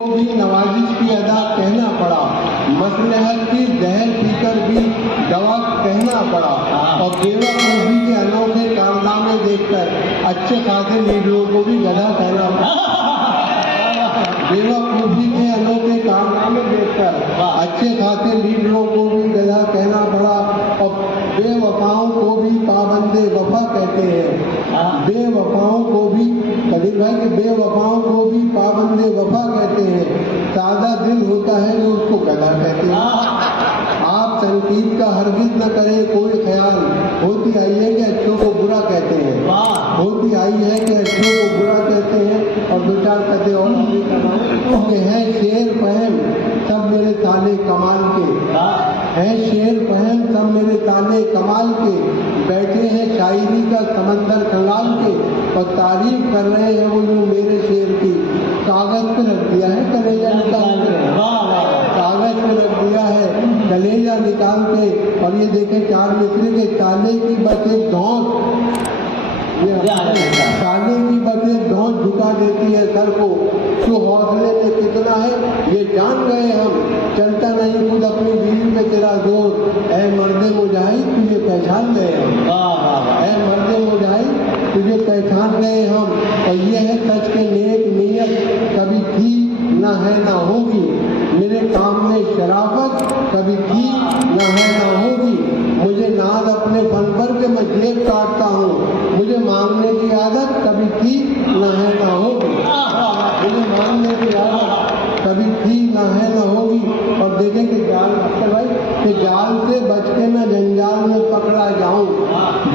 को भी नवाजिश की अदा कहना पड़ा, मसलहत की जहर पीकर भी दवा कहना पड़ा और बेवकूफी के अनोखे कारनामे देखकर अच्छे खासे लीडरों को भी गधा कहना पड़ा। बेवकूफी के अनोखे कारनामे देखकर अच्छे खासे लीडरों को भी गधा कहना पड़ा और बेवफाओं को भी पाबंदे वफा कहते हैं। बेवफाओं को भी कबीर भाई के बेवफाओं को भी पाबंदे वफा कहते हैं। सादा दिल होता है जो उसको गधा कहते हैं। आप संगीत का हरगिज न करें कोई ख्याल, होती आई है कि अच्छों को बुरा कहते हैं, होती आई है कि अच्छों को बुरा कहते हैं और दो चार कहते और कि है शेर फहम सब मेरे ताले कमाल के, है शेर फहम सब मेरे ताले कमाल के, बैठे हैं शायरी का समंदर खंगाल के और तारीफ कर रहे हैं वो जो मेरे शेर की। कागज पे रख दिया है कलेजा निकाल के, कागज पे रख दिया है कलेजा निकाल के। और ये देखें चार मिसरे के ताले की बसे धौंस, ताले की बसे धौंस झुका देती है सर को। जो हौसले में कितना है ये जान गए हम, चलता नहीं खुद अपनी बीवी पे तेरा जोर। ऐ मर्दे मुजाहिद तुझे पहचान गए हम, ऐ मर्दे मुजाहिद तुझे पहचान गए हम। और ये है सच के नेक नीयत कभी थी न है न होगी, मेरे काम में शराफत कभी थी न है न होगी। मुझे नाज अपने फन पर के मैं जेब काटता हूँ, मुझे मांगने की आदत कभी थी न है न होगी, मुझे मांगने की आदत कभी थी न है न होगी। और देखें कि जाल अक्सर भाई कि जाल से बच के न जंजाल में पकड़ा जाऊं,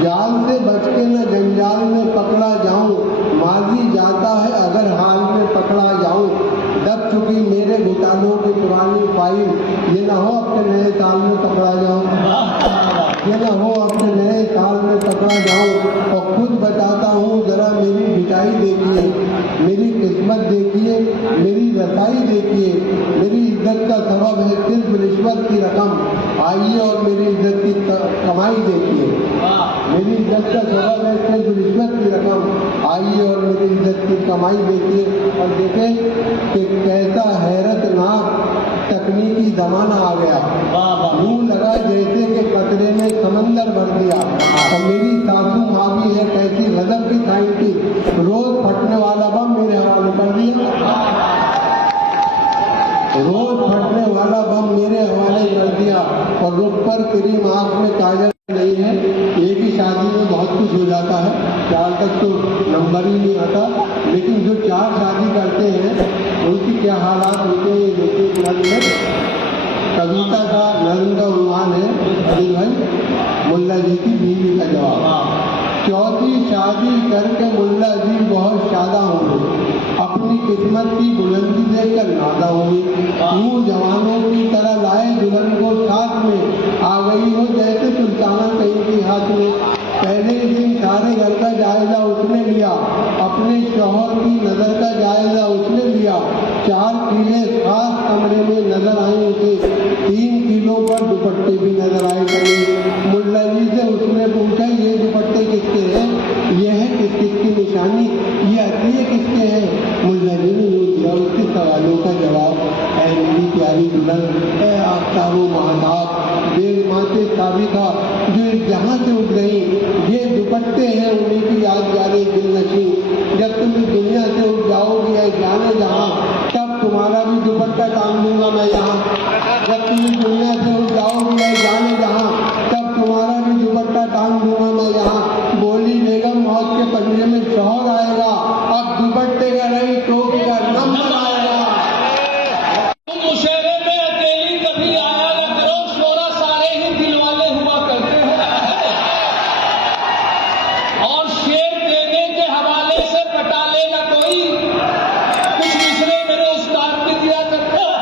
जाल से बच के न जंजाल में पकड़ा जाऊं, माजी जाता है अगर हाल में पकड़ा जाऊं। दब चुकी मेरे घुटानों की पुरानी फाइल, ये ना हो अपने नए साल में पकड़ा जाऊं, ये ना हो अपने नए साल में पकड़ा जाऊं। और खुद बताता हूँ जरा मेरी बिटाई देखिए, मेरी किस्मत देखिए, मेरी रसाई देखिए। मेरी इज्जत का सबब है सिर्फ रिश्वत की रकम, आइए और मेरी इज्जत की कमाई देखिए। मेरी इज्जत का सबब है सिर्फ रिश्वत की रकम, आइए और मेरी इज्जत की कमाई देखिए। और देखें कि कैसा हैरतनाक तकनीकी जमाना आ गया, यूं लगा जैसे कि कचरे में समंदर भर दिया। और मेरी सासू माँ भी है कैसी गजब की साइंटिस्ट, रोज फटने वाला बम मेरे हवाले कर दिया, रोज फटने वाला बम मेरे हवाले कर दिया। और रुख पर क्रीम आँख में काजल नहीं है, एक ही शादी में बहुत कुछ हो जाता है, चार तक तो नंबर ही नहीं आता। लेकिन जो चार शादी करते हैं उनकी क्या हालात होते हैं ये देखिए। कविता का नज्म का उन्वान है अली भाई मुल्ला जी की बीवी का जवाब। चौथी शादी करके मुल्ला जी बहुत शादा होंगे, अपनी किस्मत की बुलंदी देखकर नादा होंगे। यूं जवानों की तरह लाए दुल्हन को साथ में, आ गई हो जैसे सुल्ताना कहीं की हाथ में। पहले दिन सारे घर का जायजा उसने लिया, अपने शौहर की नजर का जायजा उसने लिया। 4 किले खास कमरे में नजर आए उसे, 3 किलो पर दुपट्टे भी नजर आए कहीं। मुल्ला जी से उसने पूछा ये दुपट्टे किसके हैं, ये है किस किसकी निशानी, ये अतिये किसके हैं। मुल्ला जी ने यूँ दिया उसके सवालों का जवाब। ऐ मेरी प्यारी दुल्हन, ऐ आफ्ताबो महताब, देर माते साबिका जो इस जहाँ से उठ गई, ये दुपट्टे हैं उन्हीं की यादगारें दिल नशी। जब तुम इस दुनिया से उठ जाओगी है जाने जहाँ, तब तुम्हारा भी दुपट्टा टांग दूंगा मैं यहाँ। जब तुम इस दुनिया से उठ जाओगी है जाने जहाँ, तब तुम्हारा भी दुपट्टा टांग दूंगा मैं यहाँ। बोली बेगम मौत के पंजे में शौहर आएगा, अब दुपट्टे का नहीं टोपी का नंबर आएगा। मुशहरे में अकेली कभी आया न करो, शोरा सारे ही दिल वाले हुआ करते हैं। और शेर देने के हवाले से पटा लेना कोई, कुछ मिसरे मेरे उस्ताद भी दिया करते हैं।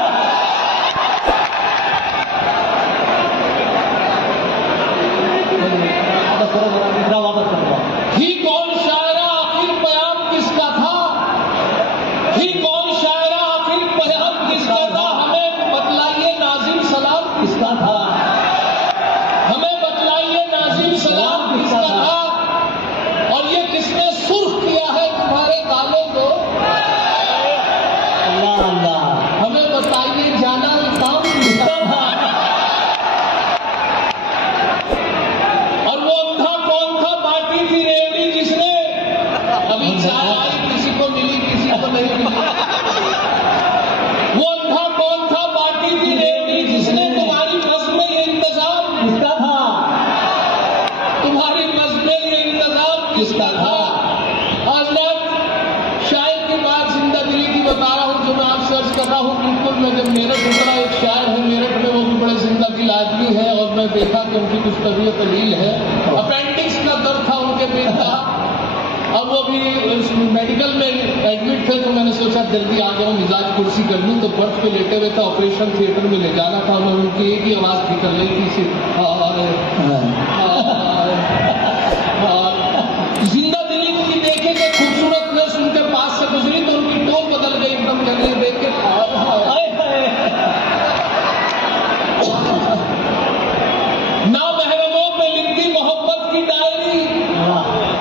रहा हूँ बिल्कुल। मैं जब मेरठ उतरा, एक शायर है मेरठ में, वो भी बड़े जिंदा दिल आदमी है, और मैं देखा कि उनकी कुछ तबीयत अलील है, अपेंडिक्स का दर्द था उनके पेट का। अब वो भी मेडिकल में एडमिट थे, तो मैंने सोचा जल्दी आ जाऊँ, मिजाज कुर्सी कर लूँ। तो बर्थ पे लेटे हुए था, ऑपरेशन थिएटर में ले जाना था। मैं उनकी एक ही आवाज़ निकल रही थी, सिर्फ जिंदा दिली उनकी देखे कि खूबसूरत नर्स उनके पास से गुजरी, तो उनकी टोन बदल गई एकदम, कहने देख के ना महरमों पे लिखती मोहब्बत की डायरी,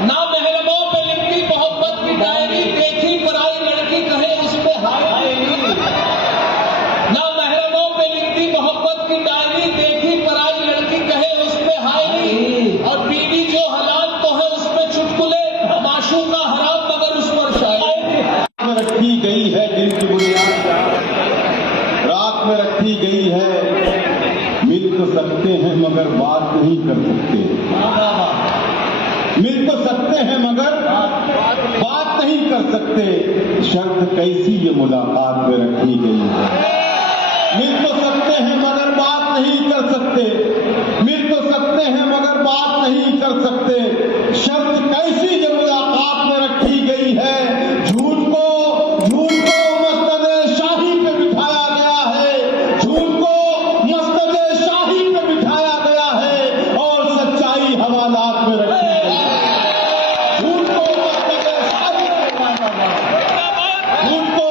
ना महरमों पे लिखती मोहब्बत की डायरी, देखी पराई लड़की कहे उस पे हाय। ना महरमों पे लिखती मोहब्बत की डायरी, देखी पराई लड़की कहे उस पे हाय। और बीवी जो हालात तो है उस पे चुटकुले, माशूका हराम मगर उस पर शायरी। रखी गई है दिल की बुनियाद, रात में रखी गई है। मिल तो सकते हैं मगर बात नहीं कर सकते, मिल तो सकते हैं मगर बात नहीं कर सकते। शर्त कैसी ये मुलाकात में रखी गई है। मिल तो सकते हैं मगर बात नहीं कर सकते, मिल तो सकते हैं मगर बात नहीं कर सकते। शर्त कैसी ये मुलाकात में रखी गई है। झूठ को मस्तदे शाही पे बिठाया गया है, झूठ को मस्तदे शाही पे बिठाया गया है, और सच्चाई हवालात में रखी गई है। झूठ को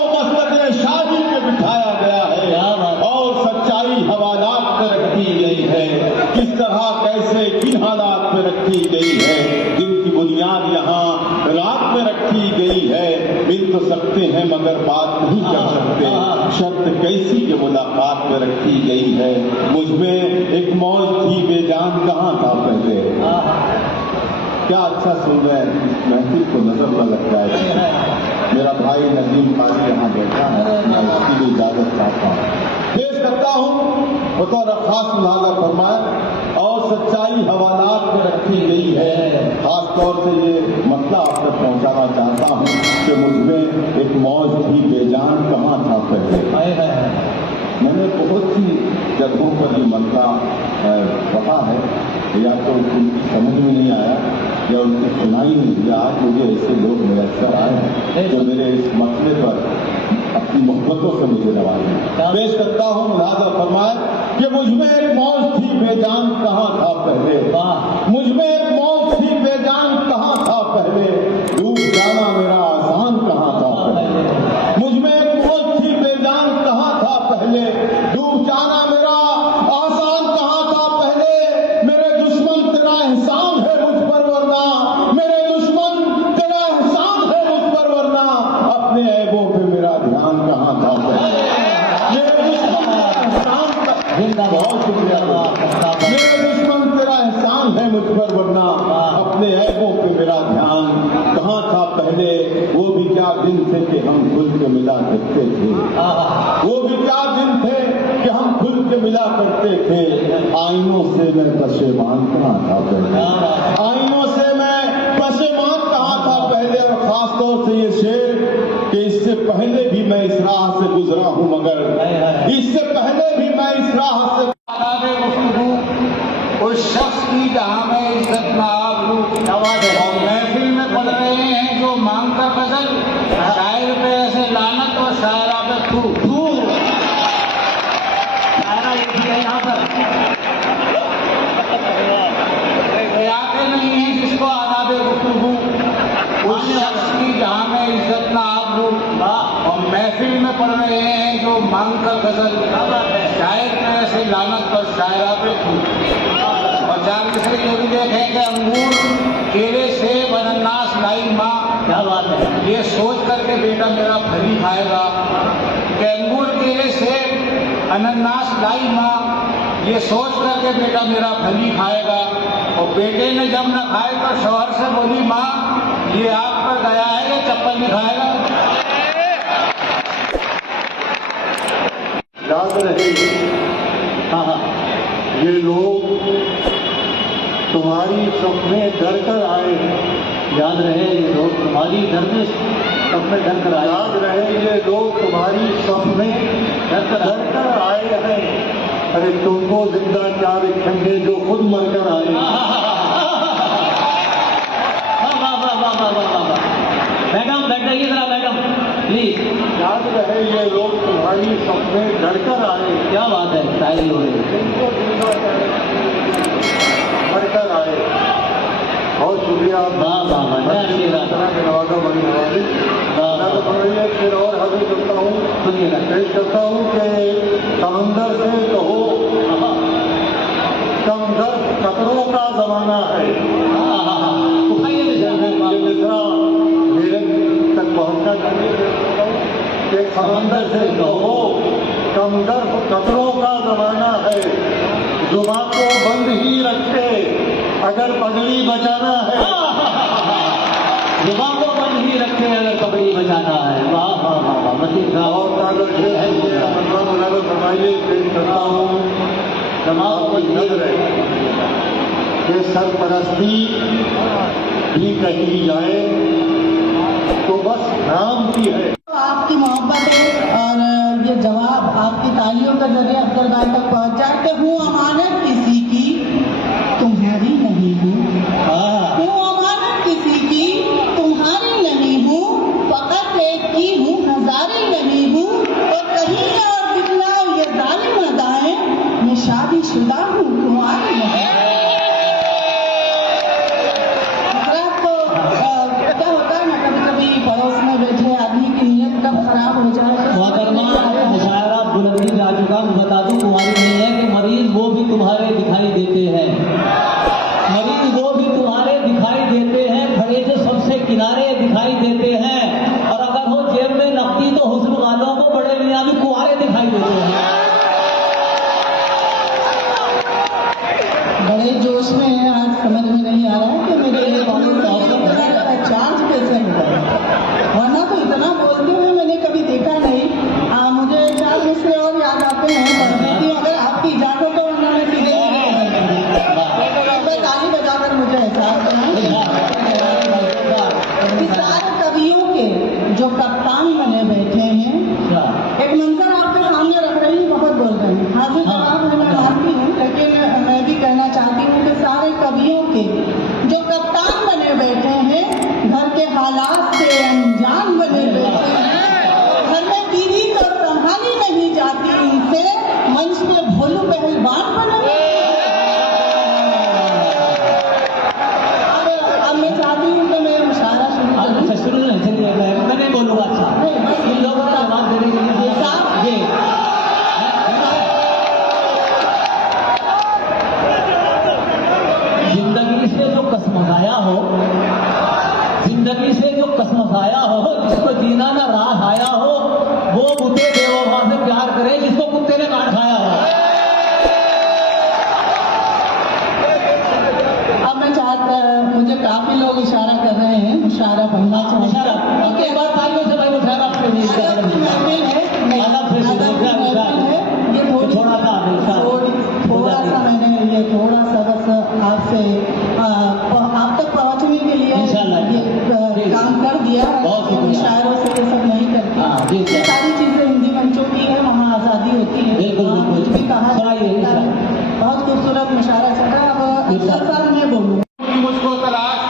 मस्तदे शाही पे बिठाया गया है, और सच्चाई हवालात में रखी गई है। किस तरह कैसे किन हालात में रखी गई है, जिनकी बुनियाद यहाँ रात में रखी गई है। मिल तो सकते हैं मगर बात नहीं कर सकते। शर्त कैसी ये मुलाकात में रखी गई है। मुझमें एक मौज थी बेजान कहाँ था पहले। क्या अच्छा सुन रहे हैं, इस महफिल को नजर न लग जाए। मेरा भाई नदीम काजी यहाँ बैठा है, मैं उसकी भी इजाजत चाहता हूँ, पेश करता हूँ। बतौर खास मुलाजा फरमाया, और सच्चाई हवालात में रखी गई है। खासतौर से ये मसला आप तक पहुँचाना चाहता हूँ कि मुझमें एक मौज थी बेजान कहाँ था पहले। मैंने बहुत सी जगहों पर ये मसला पढ़ा है, या तो उनकी समझ में नहीं आया या उनकी सुनाई नहीं दिया। आज मुझे ऐसे लोग मुयस्सर आए हैं जो मेरे इस मसले पर अपनी मोहब्बतों से मुझे नवाजे। पेश करता हूँ, मुलाजा फरमाए कि मुझमें एक मौज थी बेजान कहाँ था पहले। मुझमें एक मौज थी बेजान कहाँ था पहले, डूब जाना मेरा आसान कहाँ था पहले। मुझमें एक मौज थी बेजान कहाँ था पहले, डूब जाना मेरा आसान कहाँ था पहले। मेरे दुश्मन तेरा एहसान है मुझ पर वरना, मेरे दुश्मन तेरा एहसान है मुझ पर वरना, अपने ऐबों पे मेरा ध्यान कहाँ था पहले। मेरे दुश्मन तेरा एहसान का बहुत शुक्रिया, मेरे दुश्मन तेरा एहसान है मुझ पर वरना, अपने ऐबों पे मेरा ध्यान कहाँ था पहले। वो भी क्या दिन थे कि हम खुल के मिला करते थे, वो भी क्या दिन थे कि हम खुल के मिला करते थे। आईनों से मैं पशेमान कहाँ था पहले, आईनों से मैं पशेमान कहाँ था पहले। और खासतौर से ये शेर कि इससे पहले भी मैं इस राह से गुजरा हूँ, मगर इससे पहले भी मैं इस राह से उस शख्स की जहाँ में इज्जत में आबरू, और महफिल में पढ़ रहे हैं जो मांग कर गजल, शायर पे ऐसे लानत और शायरा पे थू थू। शायरा ये भी है यहाँ पर, आते नहीं है जिसको आदाब गुफ्तगू। उस शख्स की जहाँ में इज्जत में आबरू, और महफिल में पढ़ रहे हैं जो मांग कर गजल, शायर पे ऐसे लानत और शायरा पे थू। और जान से ये भी देखें कि अंगूर केले सेब अनानास लाई माँ, क्या बात है, ये सोच करके बेटा मेरा फली खाएगा कि अंगूर केले सेब अनानास लाई माँ, ये सोच करके बेटा मेरा फली खाएगा। और बेटे ने जब न खाए तो शौहर से बोली माँ ये आग पर गया है, ये चप्पल नहीं खाएगा। याद रहे, हाँ, ये लोग तुम्हारी सफ में डर कर आए हैं। याद रहे ये लोग तुम्हारी डर में सफ में डर कर आए। याद रहे ये लोग तुम्हारी सफ में अरे तुमको जिंदा क्या रखेंगे जो खुद मरकर आए। मैडम बैठ जाइए जरा मैडम प्लीज। याद रहे ये लोग तुम्हारी सपने डरकर आए। क्या बात है, शायरी हो रही है। तुमको जिंदा मरकर आए। बहुत शुक्रिया। नवाजा बड़ी नवाजी फिर और हाजिर करता हूँ, पेश करता हूँ कि समंदर से कहो समंदर कतरों का जमाना है। ये मिसरा मेरे तक पहुँचना चाहिए कि समंदर से कहो समंदर कतरों का जमाना है। जुबान को बंद ही रखे अगर पगड़ी बचाना है। जुबान को बंद ही रखे अगर पगड़ी बचाना है। वाह वाह वाह वाह, मसीह साहब। और कागज फरमाइए, पेश करता हूँ जमात को याद रहे कि सरपरस्ती भी कही जाए तो बस नाम की है। आपकी मोहब्बत है और ये जवाब आपकी तालियों के जरिए अफजल भाई तक पहुंचा कि हूँ अमानत किसी की तुम्हारी नहीं हूँ। हूँ अमानत किसी की तुम्हारी नहीं हूँ, फकत एक की हूँ हजारी नहीं हूँ। और कहीं और दिखलाओ ये जालिम अदाएं, मैं शादीशुदा हूँ तुम्हारी नहीं। क्या होता है ना, कभी कभी पड़ोस में बैठे आदमी की नीयत कब खराब हो जाए। मुशायरा बुलंदी जा चुका। मैं बता दूं तुम्हारी नहीं है कि मरीज वो भी तुम्हारे दिखाई देते हैं। मरीज वो भी तुम्हारे दिखाई देते हैं, खड़े से सबसे किनारे दिखाई देते हैं। और अगर हो जेब में नकदी तो हुस्न वालों को बड़े मियां भी कुंवारे दिखाई देते हैं। बड़े जोश में है, आज समझ में नहीं आ रहा है कि मेरे चार्ज कैसे होगा, वरना तो इतना बोलते हुए मैंने कभी देखा नहीं। मुझे चार मुझसे और याद आते हैं पढ़ने की, अगर आपकी इजाजत तो उन्होंने सीधे ताली बजाकर मुझे एहसास कि सारे कवियों के जो कप्तान बने बैठे हैं, एक मंजर आपके सामने रख रही हूँ, बहुत बोल रहे हैं हाजिर जवाब मैं मानती हूँ, लेकिन मैं भी कहना चाहती हूँ कि सारे कवियों के जो कप्तान बने बैठे हैं, घर के हालात से अनजान बने बैठे हैं, घर में बीवी तो संभाली नहीं जाती इनसे, मंच पे भोलू पहलवान बने। अब मैं चाहती हूँ कि मैं मुशायरा शुरू करूँ। मैं नहीं बोलूंगा। अच्छा इन लोगों का जवाब देने के लिए जिंदगी से जो कसमसाया हो, जिंदगी से जो कसमसाया हो, जिसको जीना ना राह आया हो, वो बुते बेवफा से प्यार करे जिसको कुत्ते ने काट खाया हो। अब मैं मुझे काफी लोग इशारा कर रहे हैं, मुशायरा बनना इशारा एक बार तालियों से भाई मुशायरा आपसे नहीं कर महफिल है, अलग से ये थोड़ा सा मैंने ये थोड़ा सा बस आपसे आप तक पहुंचने के लिए ये काम कर दिया। मुशायरों से ये सब नहीं करती, ये सारी चीजें हिंदी मंचों की है, वहाँ आजादी होती है। कुछ भी कहा जाता है, बहुत खूबसूरत मुशायरा चल रहा है। अब अफजल साहब मैं बोलूँ, मुझको तलाश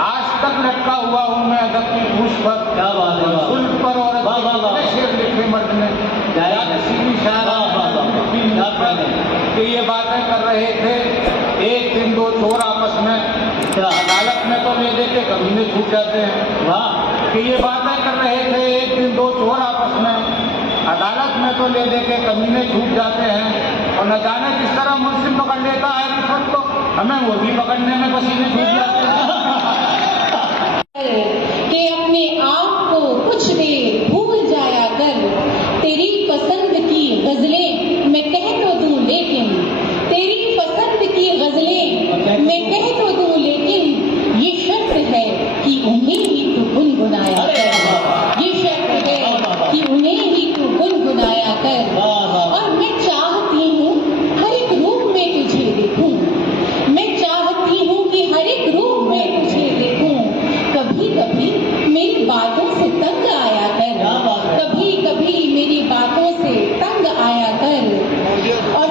आज तक लटका हुआ हूँ मैं अदब की फूस पर। क्या बात है, सुल्फ पर और शेर लिखे मर्द ने या किसी भी शायर कि ये बातें कर रहे थे। एक दिन दो चोर आपस में अदालत में तो ले देते कमीने छूट जाते हैं। वाह, कि ये बातें कर रहे थे। एक दिन दो चोर आपस में अदालत में तो ले देते कमीने छूट जाते हैं। और न जाने किस तरह मुल्जिम पकड़ लेता है रिश्वत को, हमें वो भी पकड़ने में पसीने छूट जाते हैं। कि अपने आप को कुछ देर भूल जाया कर, तेरी पसंद की गजलें मैं कह तो दूं लेकिन, तेरी पसंद की गजलें मैं कह तो दूं लेकिन, ये शर्त है कि उन्हें ही तू गुनगुनाया कर, ये शर्त है कि उन्हें ही तू गुनगुनाया कर। और मैं चाहती हूँ हर एक रूप में तुझे देखूं, मैं चाहती हूँ कि हर एक रूप में तुझे देखूं। कभी कभी मेरी बातों से तंग आया कर, कभी कभी मेरी बातों से तंग आया कर। और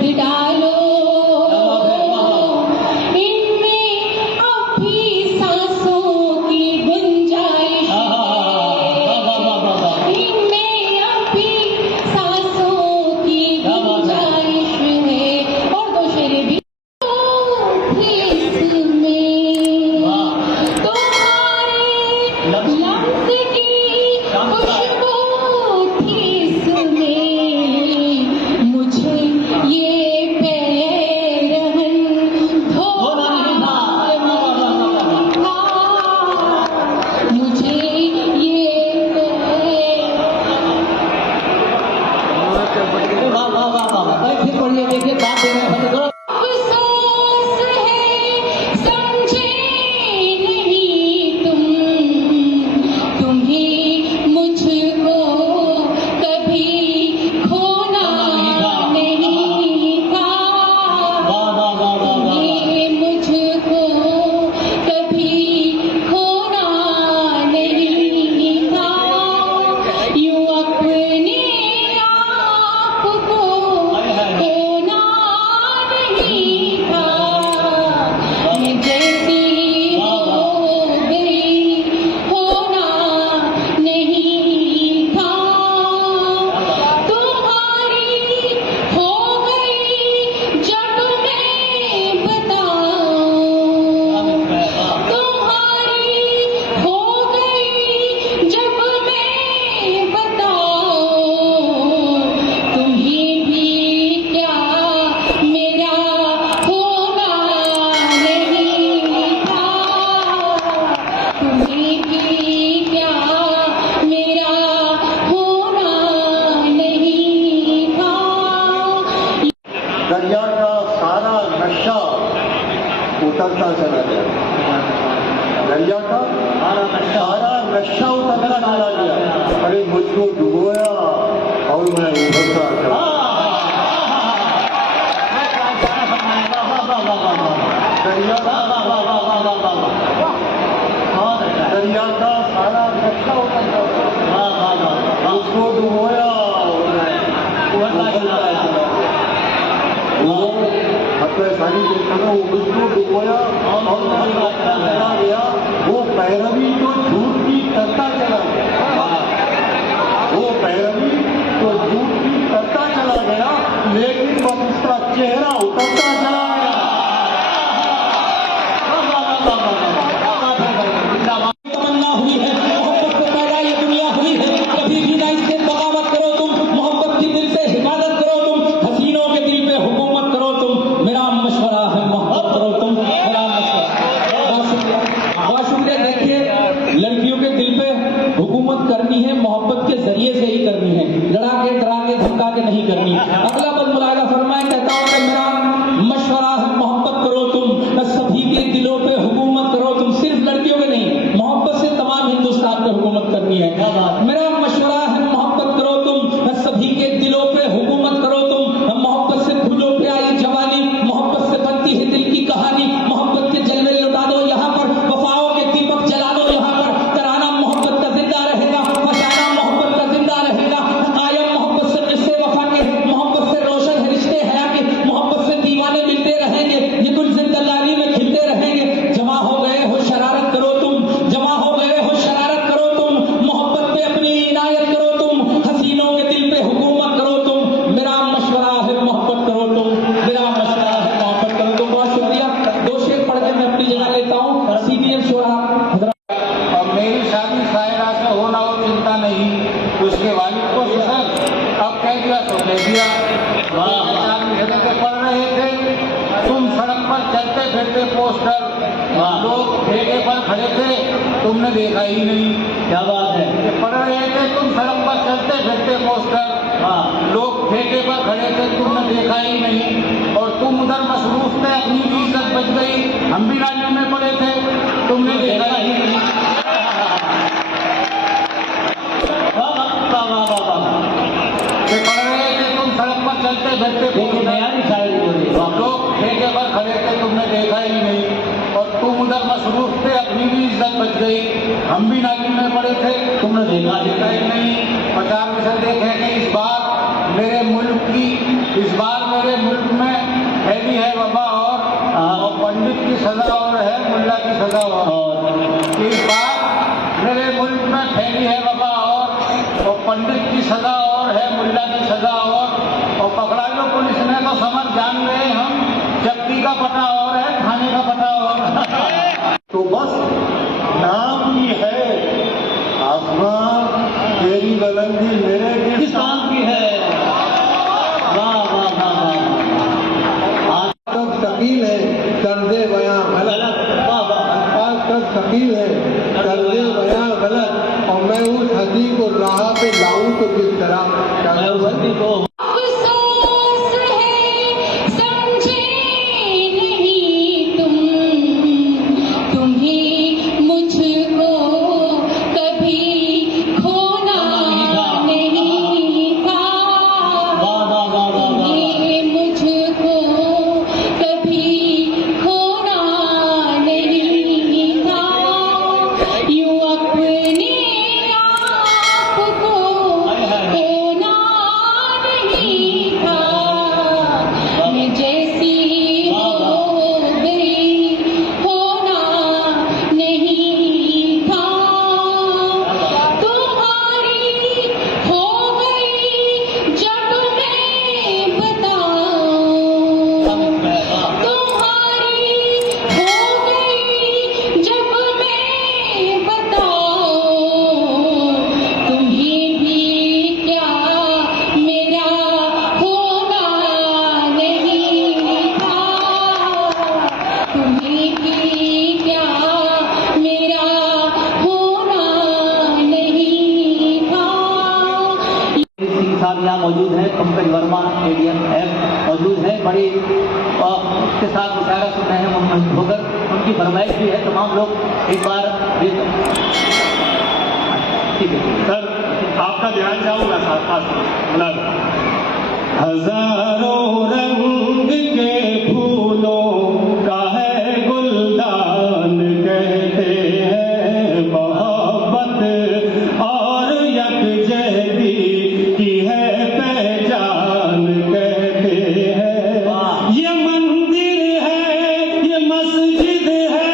मत डालो, इनमें अब भी सांसों की गुंजाइश है, इनमें अब भी सांसों की गुंजाइश है। और दो शेरे भी इसमें तुम्हारे लफ्ज़ की खुशबू थी इसमें, मुझे ये पैरहन धोना था, मुझे ये अफसोस है समझे नहीं तुम, तुम्हें मुझको कभी खोना नहीं था, तुम्हें मुझको कभी खोना नहीं था, यूं अपने आप को खोना नहीं था, मैं जैसी हो गई होना नहीं था, तुम्हारी हो गई जब मैं बताऊं, तुम्हारी हो गई जब मैं बताऊं, तुम्हें भी क्या मेरा होना नहीं था, तुम्हें भी क्या मेरा होना नहीं था। दरिया का सारा नक्शा उतरता चला गया, दरिया का सारा नक्शा उतरता चला गया। अरे मुझको डुबोया और मैं उभरता चला। दरिया का सारा नक्शा उतरता चला, मुझको डुबोया और मैं उभरता चला। वो मतलब सारी जो करो मुझको डुबोया और मैं चला गया। वो पैरवी तो झूठ की करता चला गया, वो पैरवी तो झूठ की करता चला गया, लेकिन बस उसका चेहरा उतरता चला गया। तमन्ना हुई है, मोहब्बत से पैदा ये दुनिया हुई है, कभी भी ना इससे बगावत करो तुम, मोहब्बत की दिल से हिफाजत करो तुम, हसीनों के दिल पे हुकूमत करो तुम, मेरा मशवरा है मोहब्बत करो तुम, मेरा मशवरा। बहुत शुक्रिया। देखिए, लड़कियों के दिल पे हुकूमत करनी है, मोहब्बत के जरिए से ही करनी है, लड़ा के डरा के धमका के नहीं करनी। अगला बंद मुलायदा फरमाए, कहता हूं कि मेरा मशवरा है मोहब्बत करो तुम, सभी के दिलों पे हुकूमत करो तुम, सिर्फ लड़कियों के नहीं, मोहब्बत से तमाम हिंदुस्तान पे हुकूमत करनी है। मेरा मशवरा है मोहब्बत करो तुम, सभी के दिलों पे हुकूमत करो तुम, मोहब्बत से फूलों पे आई जवानी, मोहब्बत से बनती है दिल की कहानी, मोहब्बत के जलवे लुटा दो यहाँ पर, वफाओं के दीपक जला दो यहाँ पर, तराना मोहब्बत का जिंदा रहेगा, फसाना मोहब्बत का जिंदा रहेगा, कायम मोहब्बत से किस्से वफा के, मोहब्बत से रोशन है रिश्ते हया के, मोहब्बत से दीवाने मिलते रहेंगे, ये गुल जिंदगानी में खिलते रहेंगे। जमा हो गए हो शरारत करो तुम, जमा हो गए हो शरारत करो तुम, मोहब्बत पे अपनी इनायत करो तुम, हसीनों के दिल पे हुकूमत करो तुम, मेरा मशवरा है मोहब्बत करो तुम, मेरा मशवरा है मोहब्बत करो तुम। बहुत शुक्रिया। दो शेर पढ़ के मैं अपनी जगह लेता हूँ। सीनियर शोरा हजरत। और मेरी शादी सायरा से होना हो चिंता नहीं, उसके वालिद को सर अब कह दिया तो कह दिया। जगह पे पढ़ रहे थे, तुम सड़क पर चलते फिरते पोस्टर, लोग ठेके पर खड़े थे, तुमने देखा ही नहीं। क्या बात है। ये पढ़ रहे थे, तुम सड़क पर चलते फिरते पोस्टर, लोग ठेके पर खड़े थे, तुमने देखा ही नहीं। और तुम उधर मसरूफ थे, अपनी भी इज्जत बच गई, हम भी राज्य में पड़े थे, तुमने देखा ही नहीं। ये पढ़ रहे थे, तुम सड़क पर चलते फिरते लोग ठेके पर खड़े थे, तुमने देखा ही नहीं। और तुम उधर मसरूफ थे, अपनी भी इज्जत बच गई, हम भी नाली में पड़े थे, तुमने देखा ही नहीं। 50 मिशन देखेंगे इस बार मेरे मुल्क में पंडित की सजा और है, मुल्ला की सजा और। इस बार मेरे मुल्क में फैली है बाबा और पंडित की सजा और है, मुल्ला की सजा और पकड़ा जो पुलिस ने तो समझ जान गए हम, चक्की का पता और है, खाने का पता और। तो बस नाम ही है, आसमां तेरी बुलंदी मेरे किस काम की है। वाह वाह वाह वाह। सब शकील है कर्जे बयां गलत, आज सब शकील है कर्जे बयां गलत, और मैं उस हदी को राह पे लाऊं तो किस तरह को अफसोस है समझे नहीं तुम, तुम्हें मुझको कभी खोना नहीं था, तुम्हें मुझको कभी खोना नहीं था, यूं अपने आप को खोना नहीं था, मैं जैसी हो गई होना नहीं था, तुम्हारी हो गई जब मैं बताऊं, तुम्हारी हो गई जब मैं बताऊं, तुम्हें भी क्या मेरा होना नहीं था, तुम्हें भी क्या मेरा होना नहीं था। सिंह साहब यहाँ मौजूद है, पंकज वर्मा एडीएम एफ मौजूद है, बड़ी उसके साथ मुशायरा सुन रहे हैं मुंबई होकर, उनकी फरमाइश भी है, तमाम लोग एक बार ठीक है सर आपका ध्यान जाऊंगा साथ हजारों रंग के फूलों का है गुलदान, कहते हैं मोहब्बत और यकजहती की है पहचान, कहते हैं ये मंदिर है, ये मस्जिद है,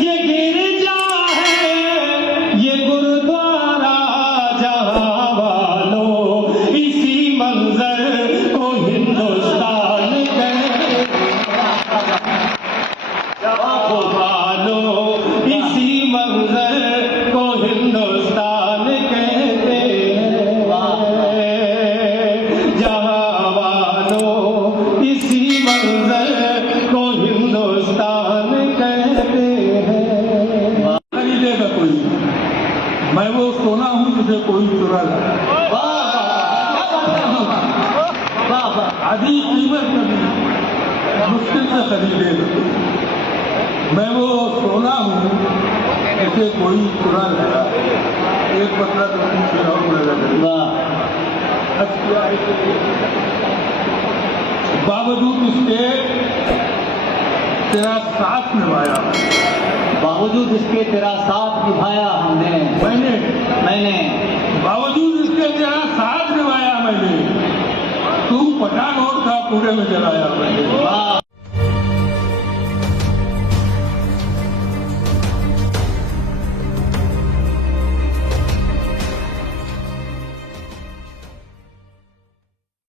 ये गिरजा है, ये गुरुद्वारा, जहां वालों इसी मंजर को हिंदुस्तान कहते हैं, जहां वालों इसी मंजर को हिंदुस्तान कहते हैं, जहां वालों इसी मंजर को हिंदुस्तान कहते हैं। खरीदेगा कोई, मैं वो सोना हूँ तुझे कोई चुरा लाया, आधी कीमत कभी मुश्किल से खरीदेगा, मैं वो सोना हूँ इसे कोई चुरा लाया, एक पतला तो दूसरा और लगा, बावजूद इसके तेरा साथ निभाया, बावजूद इसके तेरा साथ निभाया हमने, मैंने बावजूद इसके तेरा साथ निभाया मैंने, तू पठान और था पूरे में जलाया मैंने।